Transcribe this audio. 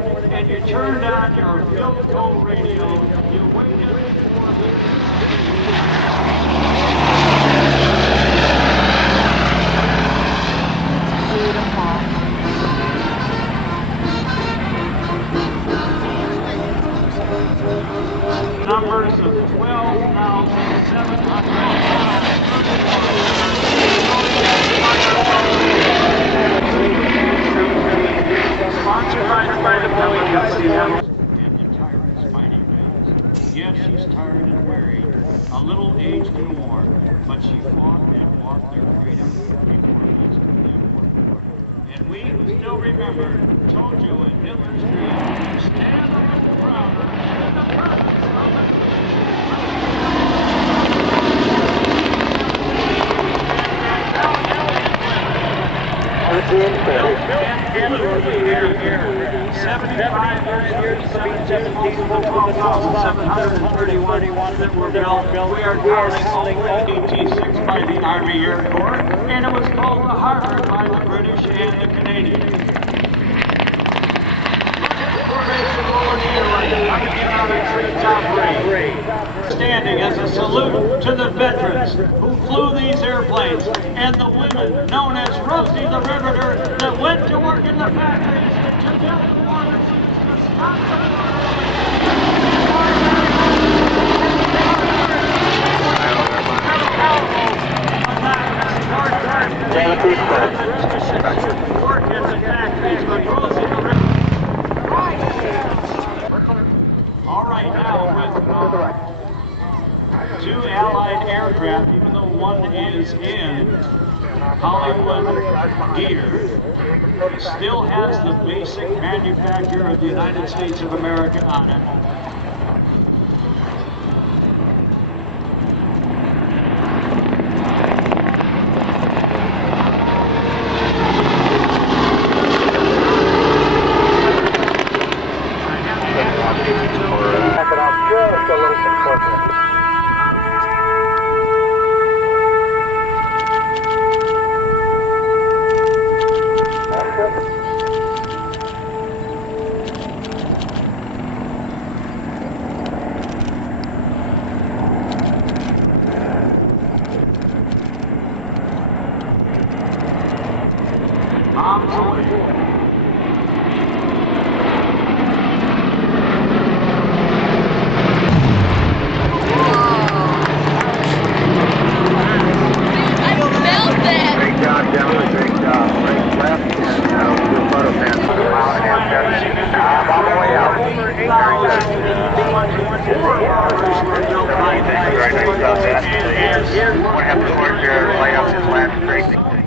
and you turned on your Philco radio. You waited for numbers of 12,731. Sponsored by the and the tyrant's fighting men. Yes, she's tired and weary, a little aged and worn, but she fought and walked their freedom before most of them were born. And we who still remember told you in Hitler's dream, stand a little prouder in the presence of the that were built. We are calling AT-6 by the Army Air Corps, and it was called the Harvard by the British and the Canadians. Standing as a salute to the veterans who flew these airplanes, and the women known as Rosie the Riveter that went to work in the factories to build the war machines to stop the war. Work in the factories, but Rosie the Riveter. All right, now with two Allied aircraft, even though one is in Hollywood gear, it still has the basic manufacture of the United States of America on it. One have the Corsair light up his last straight.